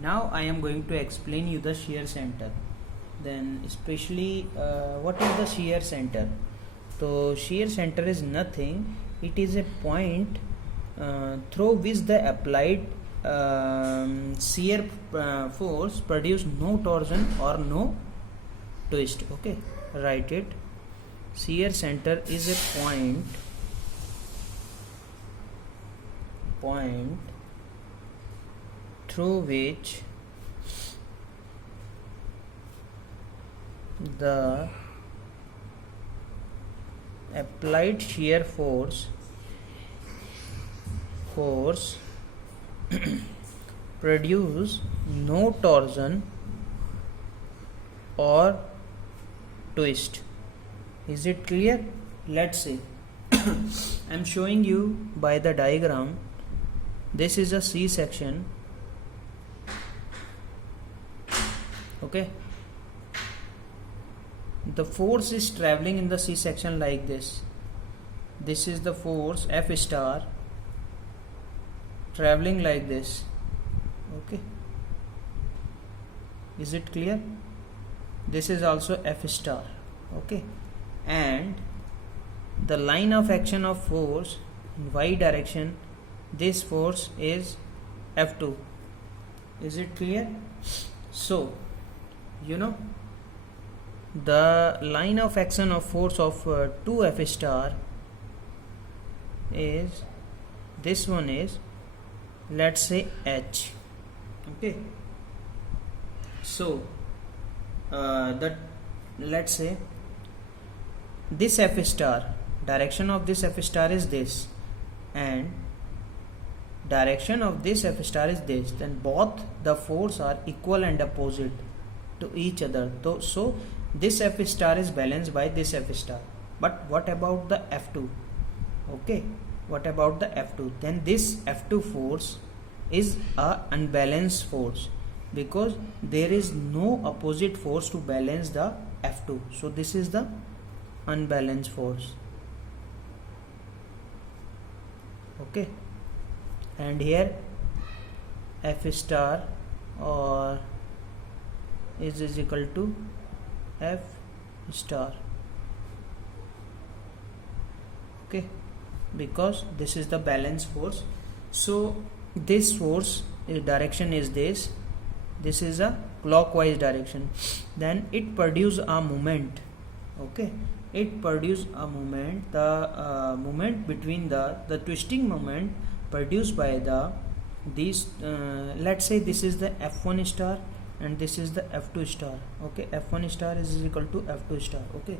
Now I am going to explain you the shear center. Then especially what is the shear center? So shear center is nothing. It is a point through which the applied shear force produce no torsion or no twist. Okay, write it. Shear center is a point through which the applied shear force produce no torsion or twist. Is it clear? Let's see. I am showing you by the diagram. This is a C section. Okay, the force is traveling in the C section like this. This is the force F star traveling like this. Okay, is it clear? This is also F star. Okay, and the line of action of force in y direction, this force is F2. Is it clear? So you know the line of action of force of 2F star is, this one is, let's say H. Okay, so let's say this F star, direction of this F star is this, and direction of this F star is this, then both the force are equal and opposite to each other. So this F star is balanced by this F star. But what about the F2? Okay, what about the F2? Then this F2 force is a unbalanced force because there is no opposite force to balance the F2. So this is the unbalanced force. Okay, and here F star or is equal to F star. Okay, because this is the balance force. So this force direction is this is a clockwise direction, then it produce a moment. Okay, it produce a moment, the moment between the twisting moment produced by the these let's say this is the F1 star and this is the F2 star. Okay, F1 star is equal to F2 star. Okay,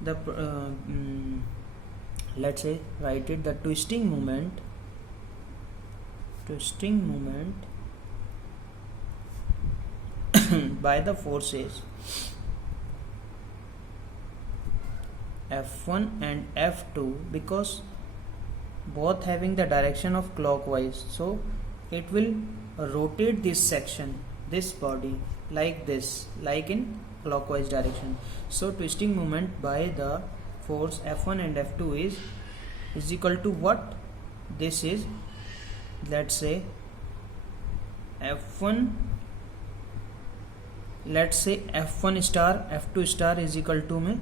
the let's say write it, the twisting moment by the forces F1 and F2, because both having the direction of clockwise, so it will rotate this section, this body, like this, like in clockwise direction. So twisting moment by the force F1 and F2 is equal to what? This is, let's say F1, let's say F1 star, F2 star is equal to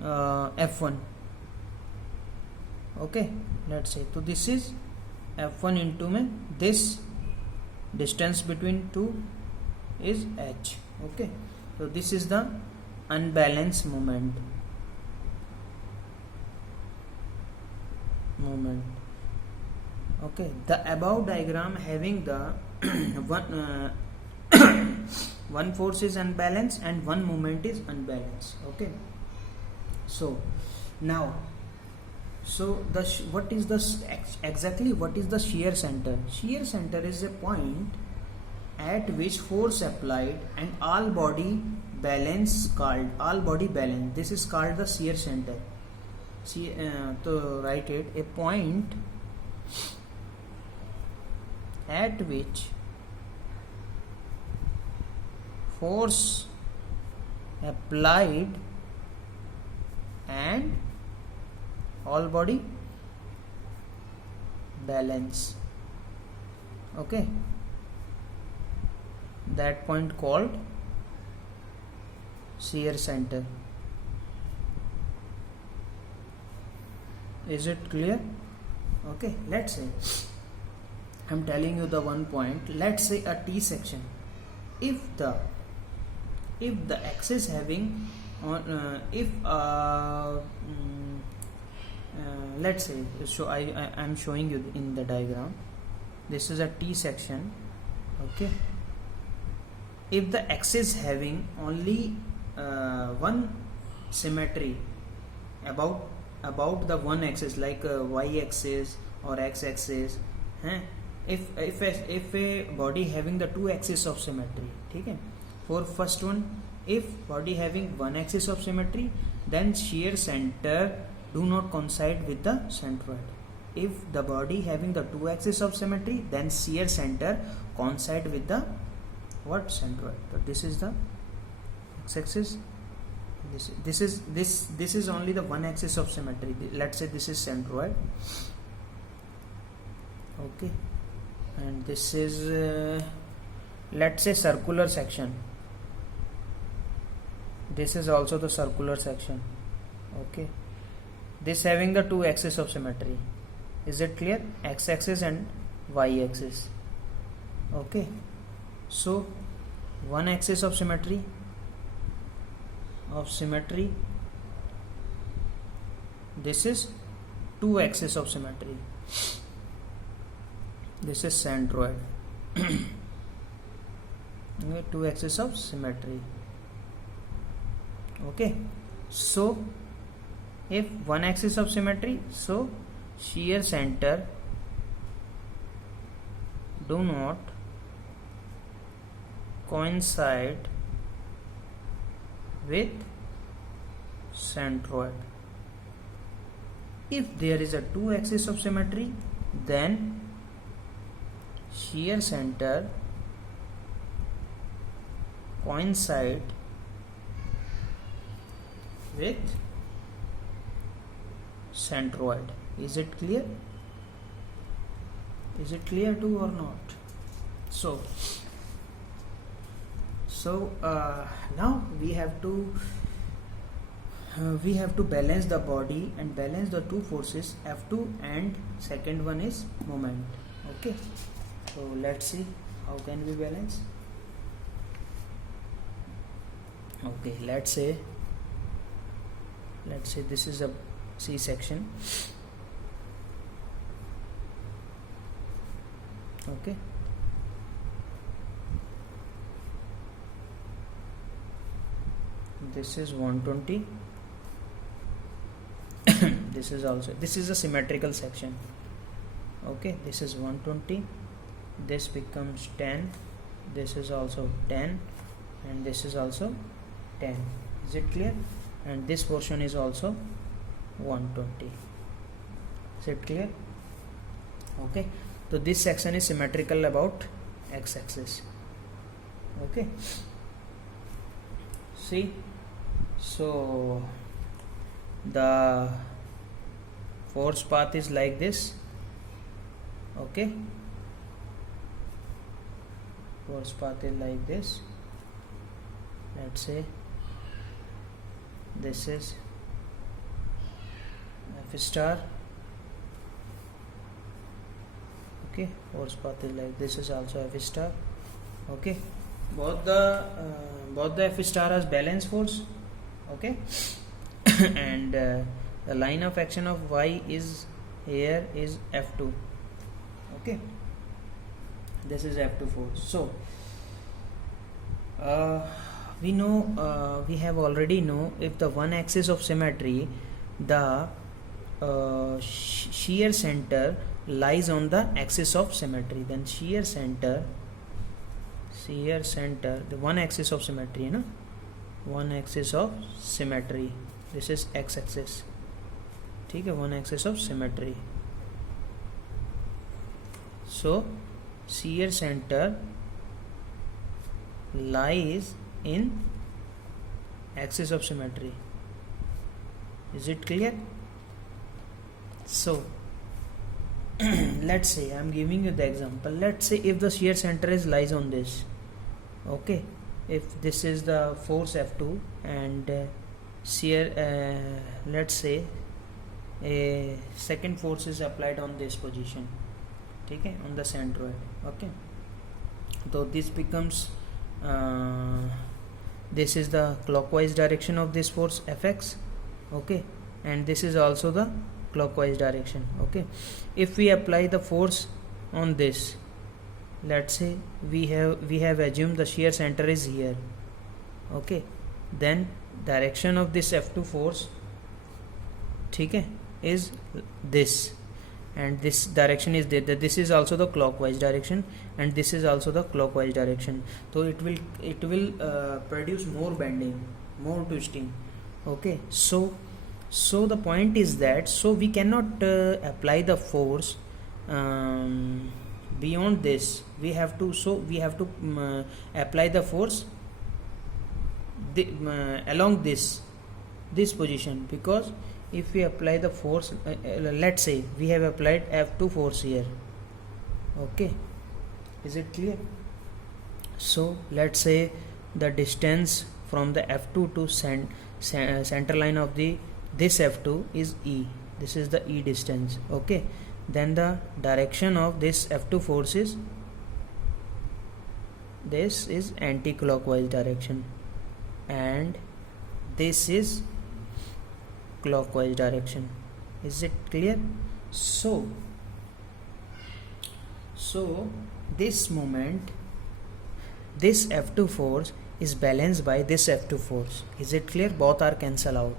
F1. Okay, let's say, so this is F1 into this distance between two is H. Okay, so this is the unbalanced moment. Okay, the above diagram having the one force is unbalanced and one moment is unbalanced. Okay, so now, so what is the shear center? Shear center is a point at which force applied and all body balance, this is called the shear center. To write it, a point at which force applied and all body balance. Okay, that point called shear center. Is it clear? Okay, let's say I'm telling you the one point. Let's say a T section. If the axis having on let's say, so I'm showing you in the diagram. This is a T section. Okay, if the axis having only one symmetry about the one axis, like y axis or x axis, if a body having the two axis of symmetry, okay, for first one, if body having one axis of symmetry, then shear center do not coincide with the centroid. If the body having the two axis of symmetry, then shear center coincide with the what? Centroid. So this is the x-axis. This is only the one axis of symmetry. Let's say this is centroid. Okay, and this is let's say circular section. This is also the circular section. Okay, this having the two axis of symmetry. Is it clear? X-axis and y-axis. Okay, so one axis of symmetry this is two axis of symmetry. This is centroid. Okay, two axis of symmetry. Okay, so if one axis of symmetry, so shear center do not coincide with centroid. If there is a two axis of symmetry, then shear center coincide with centroid. Is it clear? Is it clear too or not? So now we have to balance the body and balance the two forces, F2 and second one is moment. Okay, so let's see how can we balance. Okay, let's say this is a C section. Okay, this is 120. This is a symmetrical section. Okay, this is 120, this becomes 10, this is also 10, and this is also 10. Is it clear? And this portion is also 120. Is it clear? Okay, so this section is symmetrical about x-axis. Okay, see, so the force path is like this. Okay, force path is like this. Let's say this is F star. Okay, force path is like this, is also F star. Okay, both the F star has balance force. Okay, and the line of action of y is here is F2. Okay, this is F2 force. So we know, we have already know, if the one axis of symmetry, the shear center lies on the axis of symmetry, then shear center, the one axis of symmetry, one axis of symmetry, this is x-axis. ठीक है, one axis of symmetry. So shear center lies in axis of symmetry. Is it clear? So let's say, I am giving you the example. Let's say if the shear center lies on this, Okay, if this is the force F2 and shear, let's say a second force is applied on this position, ठीक है, on the centroid. Okay, so this becomes this is the clockwise direction of this force Fx. Okay, and this is also the clockwise direction. Okay, if we apply the force on this, let's say we have assumed the shear center is here. Okay, then direction of this F2 force, ठीक है, is this, and this direction is there. This is also the clockwise direction and this is also the clockwise direction, so it will produce more bending, more twisting. Okay, so the point is that so we cannot apply the force beyond this. We have to apply the force along this position, because if we apply the force, let's say we have applied F2 force here. Okay, is it clear? So let's say the distance from the F2 to center line of this F2 is E. This is the E distance. Okay, then the direction of this F2 force is anti-clockwise direction and this is clockwise direction. Is it clear? So this moment, this F2 force is balanced by this F2 force. Is it clear? Both are cancel out,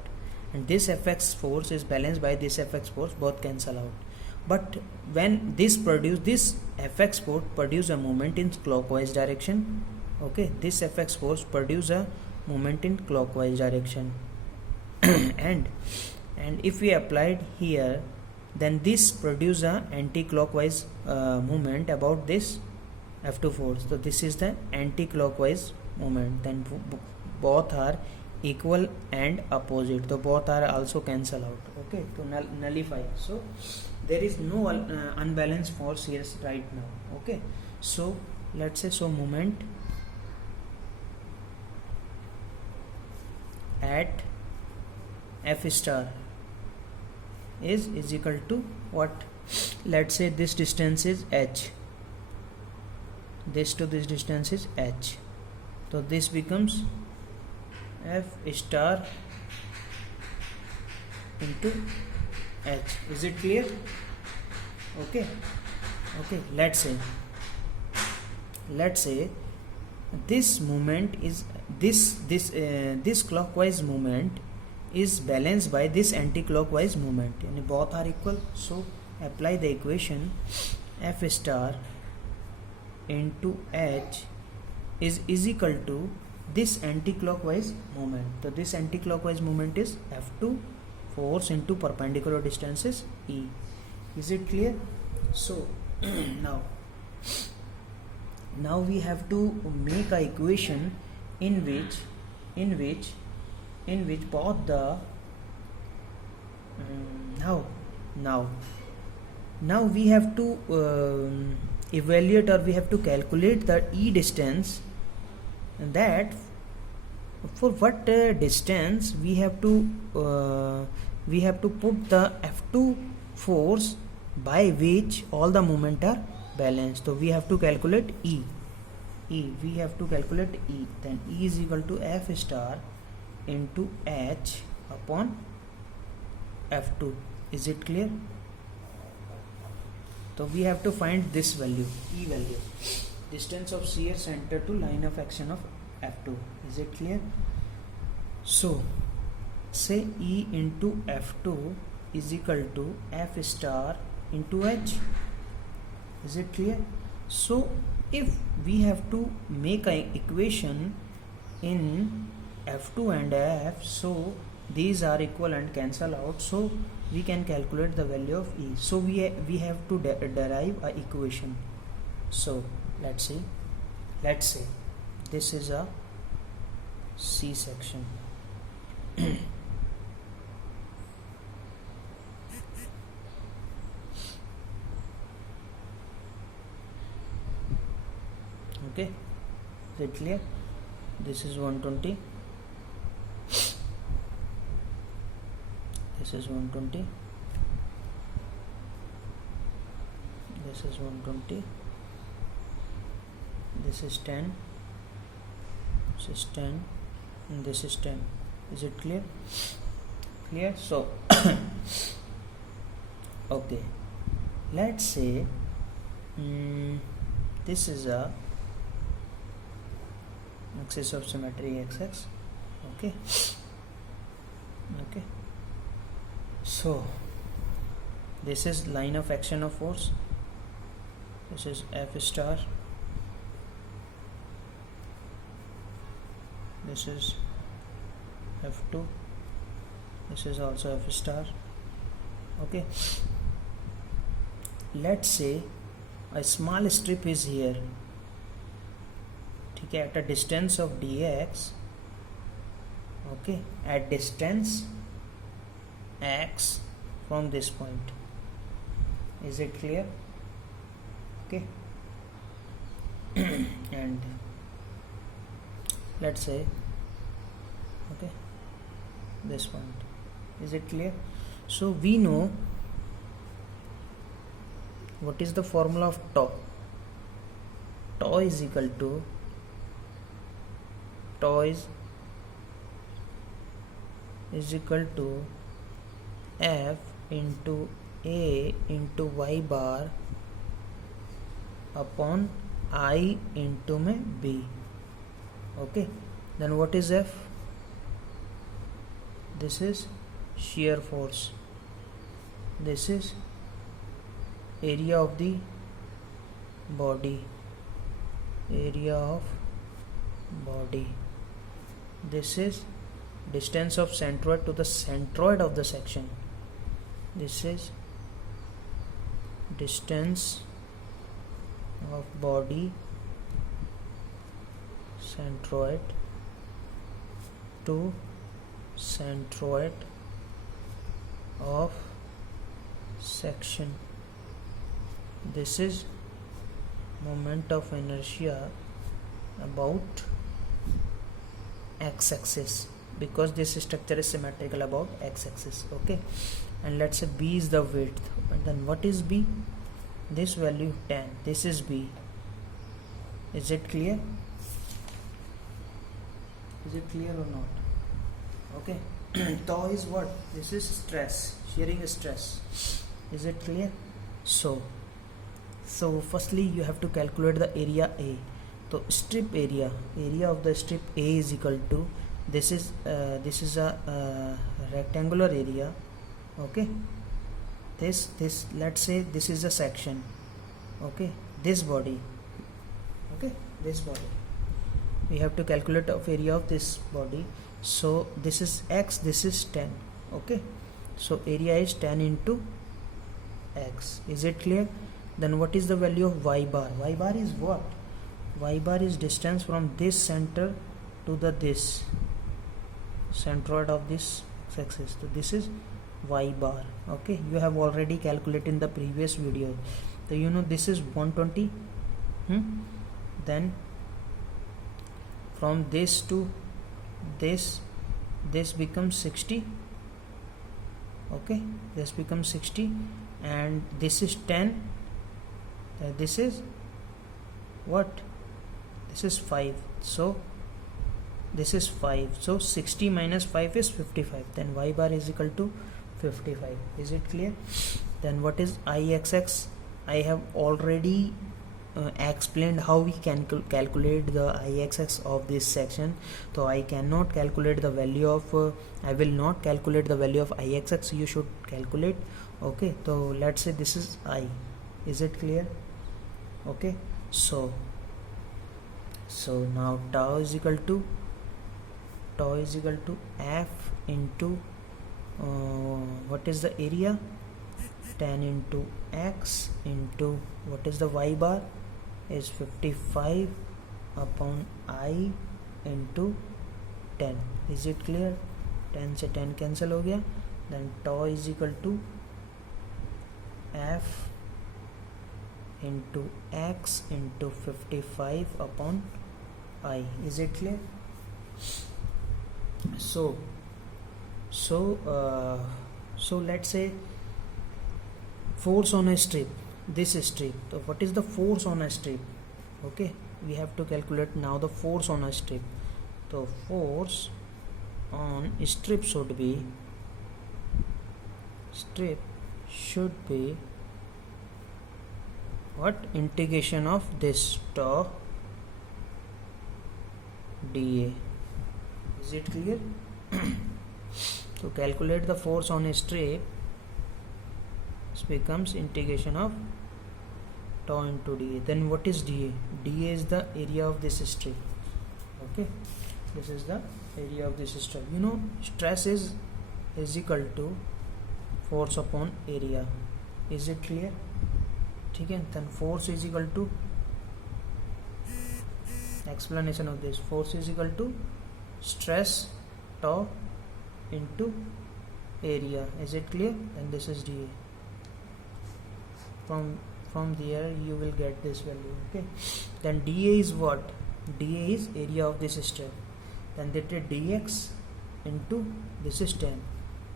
and this Fx force is balanced by this Fx force, both cancel out. But when this Fx force produce a moment in clockwise direction. Okay, this Fx force produce a moment in clockwise direction and if we applied here, then this produce a anti-clockwise movement about this F2 force. So this is the anti-clockwise movement. Then both are equal and opposite, so both are also cancel out. Okay, to nullify. So there is no unbalanced force here right now. Okay, so let's say moment at F star is equal to what? Let's say this distance is h, this to this distance is h, so this becomes F star into h. Is it clear? Okay, let's say this moment is this clockwise movement is balanced by this anti-clockwise movement, and both are equal. So apply the equation F star into h is equal to this anti-clockwise movement. So this anti-clockwise movement is F2 force into perpendicular distances E. Is it clear? So now we have to make a equation in which both the now we have to evaluate, or we have to calculate the E distance, and that for what distance we have to put the F2 force by which all the moment are balanced. So we have to calculate E. We have to calculate E. Then E is equal to F star into H upon F2. Is it clear? So we have to find this value, E value, distance of shear center to line of action of F2. Is it clear? So say E into F2 is equal to F star into H. Is it clear? So if we have to make an equation in F2 and F, so these are equal and cancel out, so we can calculate the value of E. So we have to derive a equation. So let's say this is a C section. Okay, Is it clear? This is 120. This is 120. This is 120. This is 10. This is 10. And this is 10. Is it clear? Clear? So okay, let's say this is a axis of symmetry XX. Okay, okay, so this is line of action of force. This is F star. This is F2. This is also F star. Okay, let's say a small strip is here, okay, at a distance of dx, okay, at distance x from this point. Is it clear? Okay. And let's say, okay, this point. Is it clear? So we know what is the formula of tau. Tau is equal to F into A into y bar upon I into B. Okay, then what is F? This is shear force. This is area of the body. Area of body. This is distance of centroid to the centroid of the section. This is distance of body centroid to centroid of section. This is moment of inertia about x-axis, because this structure is symmetrical about x-axis. Okay, and let's say B is the width. And then what is B? This value 10. This is B. Is it clear? Is it clear or not? Okay. Tau is what? This is stress, shearing stress. Is it clear? So firstly you have to calculate the area A. So strip area of the strip A is equal to, this is a rectangular area. Okay, this let's say this is a section. Okay, this body. Okay, this body, we have to calculate of area of this body. So this is x, this is 10. Okay, so area is 10 into x. Is it clear? Then what is the value of y bar? Y bar is what? Y bar is distance from this center to the this centroid of this axis. So this is y bar. Okay, you have already calculated in the previous video. So you know this is 120. Then from this to this becomes 60. Okay, this becomes 60, and this is 10. This is what? This is 5. So this is 5. So 60 minus 5 is 55. Then y bar is equal to 55. Is it clear? Then what is IXX? I have already explained how we can calculate the IXX of this section. So I cannot calculate the value of I will not calculate the value of IXX. You should calculate. Okay, so let's say this is I. Is it clear? Okay, so now tau is equal to F into what is the area? 10 into x into what is the y bar is 55 upon I into 10. Is it clear? 10 से 10 cancel हो गया. Then tau is equal to F into x into 55 upon I. Is it clear? So let's say force on a strip, this strip. So what is the force on a strip? Okay, we have to calculate now the force on a strip. So force on strip should be what? Integration of this tau dA. Is it clear? To calculate the force on a strip, this becomes integration of tau into dA. Then what is dA? dA is the area of this strip. Okay, this is the area of this strip. You know, stress is equal to force upon area. Is it clear? ठीक है. Then force is equal to, explanation of this, force is equal to stress tau into area. Is it clear? And this is dA. From there you will get this value. Okay, then dA is what? dA is area of this strip. Then that is dx into this is 10.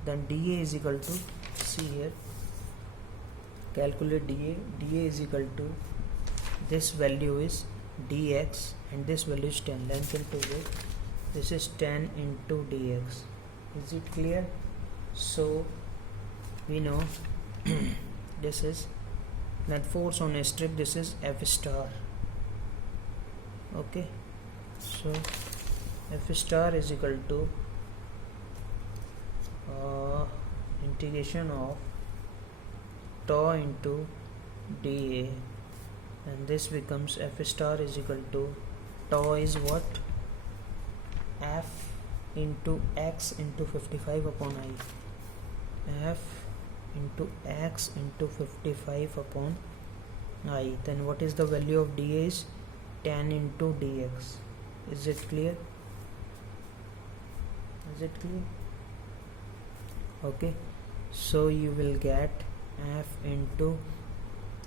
Then dA is equal to, see here, calculate dA. dA is equal to, this value is dx and this value is 10. Length into width, this is 10 into dx. Is it clear? So we know this is net force on a strip. This is F star. Okay, so F star is equal to integration of tau into dA, and this becomes F star is equal to, tau is what? F into x into 55 upon I. F into x into 55 upon I. Then what is the value of dA? Is 10 into dx. Is it clear? Is it clear? Okay, so you will get F into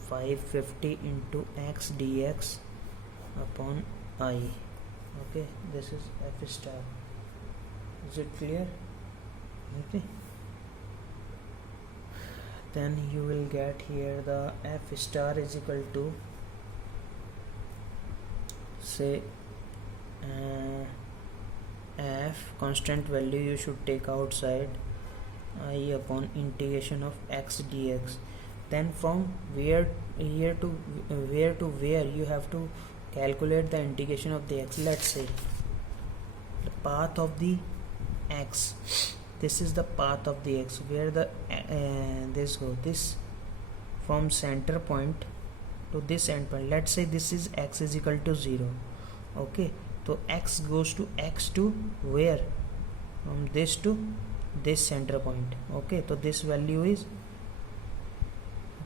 550 into x dx upon I. Okay, this is F star. Is it clear? Okay, then you will get here the F star is equal to, say, F constant value you should take outside, I upon integration of x dx. Then from where here to where you have to calculate the integration of the x. Let's say the path of the x, this is the path of the x, where the this from center point to this end point. Let's say this is x is equal to 0. Okay, so x goes to x to where? From this to this center point. Okay, so this value is,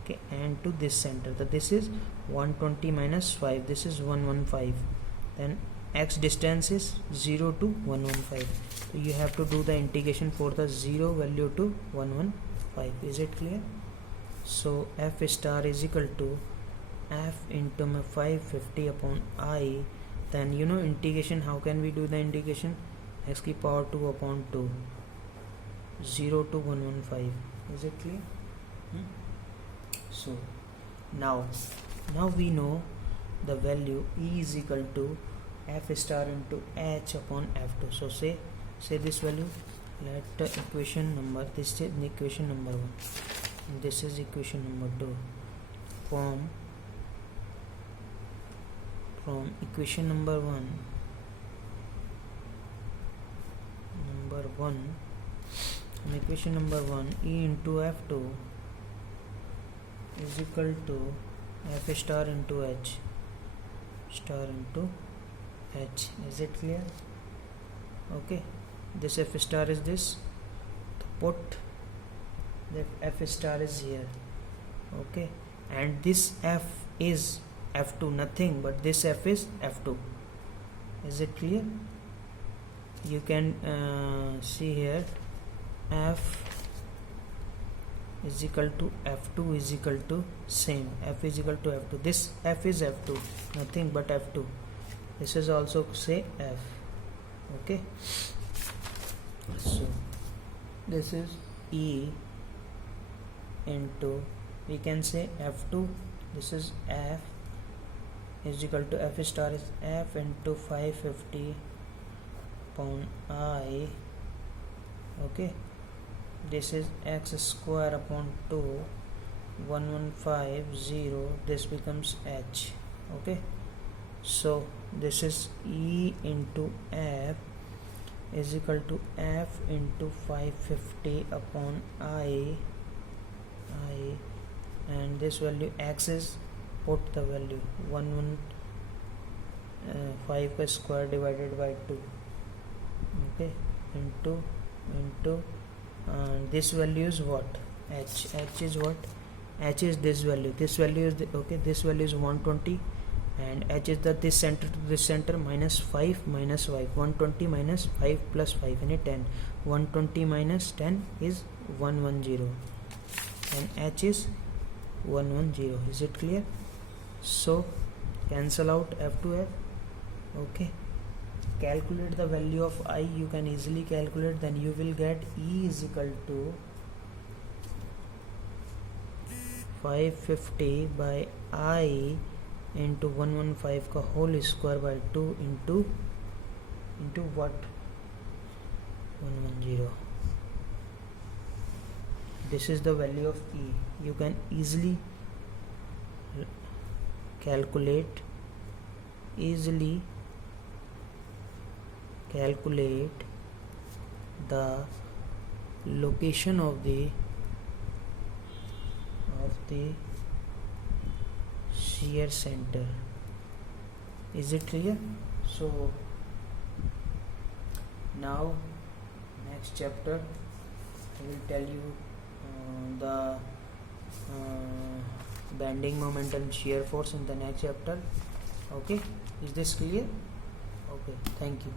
okay, and to this center, so this is 120 minus 5, this is 115. Then x distance is 0 to 115, so you have to do the integration for the 0 value to 115. Is it clear? So F star is equal to F into 550 upon I. Then you know integration, how can we do the integration? X की power 2 upon 2, 0 to 115. Is it clear? So now we know the value E is equal to F star into H upon F2. So say this value. Let equation number, this is equation number 1 and this is equation number 2. From equation number 1 from equation number 1, E into F2 is equal to F star into H star into H. Is it clear? Okay, this F star is this, put the F star is here. Okay, and this F is F2, nothing but this F is F2. Is it clear? You can see here F is equal to F2 is equal to same, F is equal to F2. This F is F2, nothing but F2. this is also say F. Okay, so this is E into, we can say F2, this is F is equal to F star is F into 550 upon I. Okay, this is x square upon 2, 1150, this becomes H. Okay, so this is E into F is equal to F into 550 upon I, and this value x is, put the value 115 square divided by 2. Okay, into this value is what? H is what? H is this value. This value is okay. This value is 120, and H is this center to this center, minus 5 minus 5. 120 minus 5 plus 5 and 10. 120 minus 10 is 110, and H is 110. Is it clear? So cancel out F to F. Okay, calculate the value of I. You can easily calculate, then you will get E is equal to 550 by I into 115 का whole square by 2 into what? 110. This is the value of E. You can easily calculate the location of the shear center. Is it clear? So now next chapter I will tell you the bending moment and shear force in the next chapter. Okay, is this clear? Okay, thank you.